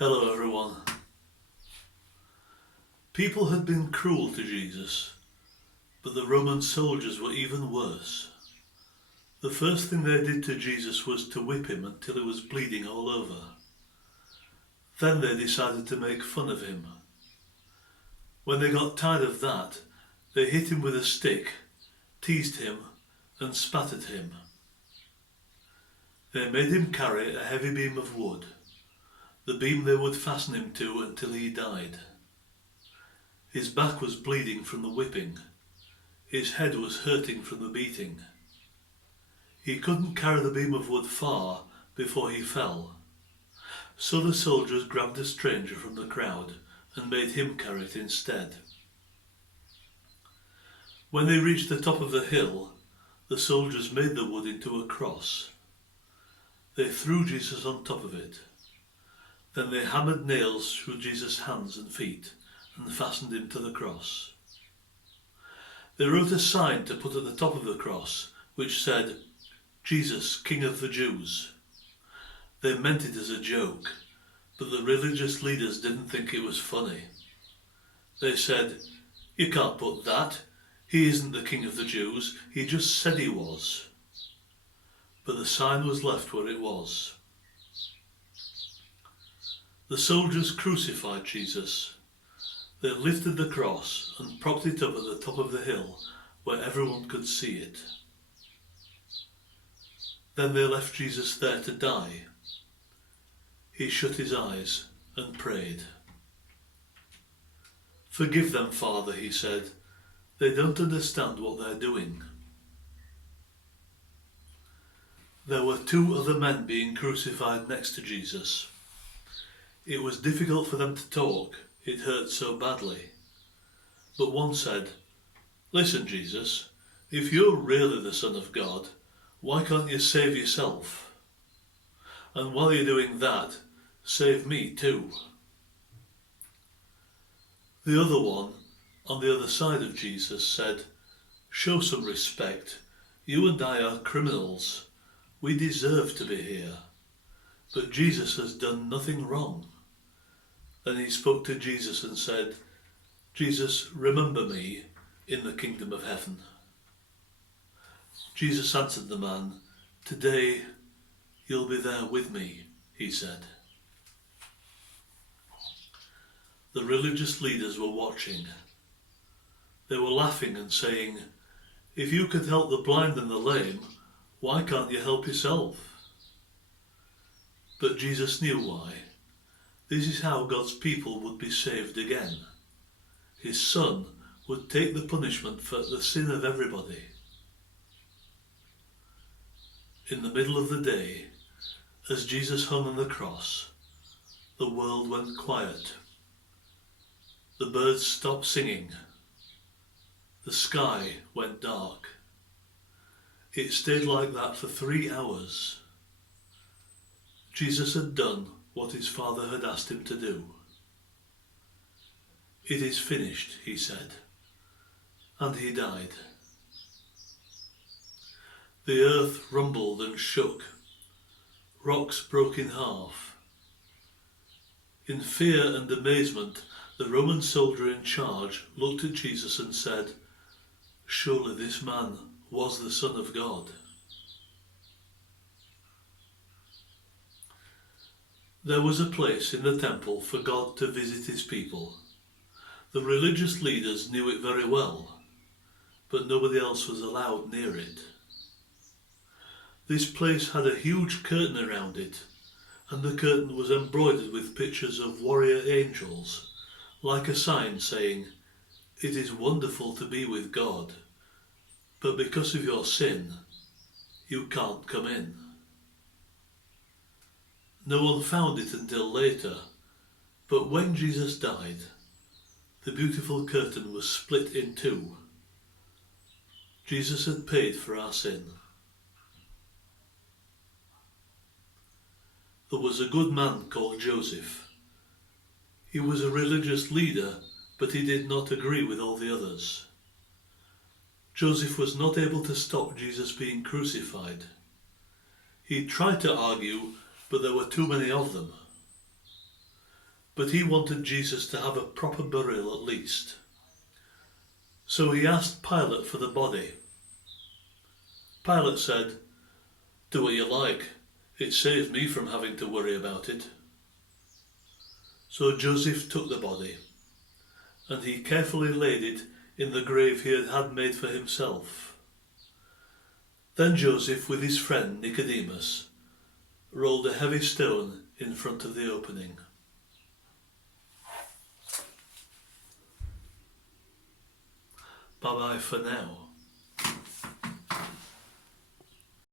Hello everyone. People had been cruel to Jesus, but the Roman soldiers were even worse. The first thing they did to Jesus was to whip him until he was bleeding all over. Then they decided to make fun of him. When they got tired of that, they hit him with a stick, teased him, and spat at him. They made him carry a heavy beam of wood, the beam they would fasten him to until he died. His back was bleeding from the whipping. His head was hurting from the beating. He couldn't carry the beam of wood far before he fell. So the soldiers grabbed a stranger from the crowd and made him carry it instead. When they reached the top of the hill, the soldiers made the wood into a cross. They threw Jesus on top of it. Then they hammered nails through Jesus' hands and feet and fastened him to the cross. They wrote a sign to put at the top of the cross which said, "Jesus, King of the Jews." They meant it as a joke, but the religious leaders didn't think it was funny. They said, "You can't put that. He isn't the King of the Jews. He just said he was." But the sign was left where it was. The soldiers crucified Jesus. They lifted the cross and propped it up at the top of the hill where everyone could see it. Then they left Jesus there to die. He shut his eyes and prayed. "Forgive them, Father," he said. "They don't understand what they're doing." There were two other men being crucified next to Jesus. It was difficult for them to talk. It hurt so badly. But one said, "Listen, Jesus, if you're really the Son of God, why can't you save yourself? And while you're doing that, save me too." The other one, on the other side of Jesus, said, "Show some respect. You and I are criminals. We deserve to be here. But Jesus has done nothing wrong." Then he spoke to Jesus and said, "Jesus, remember me in the kingdom of heaven." Jesus answered the man, "Today you'll be there with me," he said. The religious leaders were watching. They were laughing and saying, "If you could help the blind and the lame, why can't you help yourself?" But Jesus knew why. This is how God's people would be saved again. His Son would take the punishment for the sin of everybody. In the middle of the day, as Jesus hung on the cross, the world went quiet. The birds stopped singing. The sky went dark. It stayed like that for 3 hours. Jesus had done what his Father had asked him to do. "It is finished," he said, and he died. The earth rumbled and shook. Rocks broke in half. In fear and amazement, the Roman soldier in charge looked at Jesus and said, "Surely this man was the Son of God." There was a place in the temple for God to visit his people. The religious leaders knew it very well, but nobody else was allowed near it. This place had a huge curtain around it, and the curtain was embroidered with pictures of warrior angels, like a sign saying, "It is wonderful to be with God, but because of your sin, you can't come in." No one found it until later, but when Jesus died, the beautiful curtain was split in two. Jesus had paid for our sin. There was a good man called Joseph. He was a religious leader, but he did not agree with all the others. Joseph was not able to stop Jesus being crucified. He tried to argue, but there were too many of them. but he wanted Jesus to have a proper burial at least. So he asked Pilate for the body. Pilate said, "Do what you like. It saves me from having to worry about it." So Joseph took the body, and he carefully laid it in the grave he had had made for himself. Then Joseph, with his friend Nicodemus, rolled a heavy stone in front of the opening. Bye-bye for now.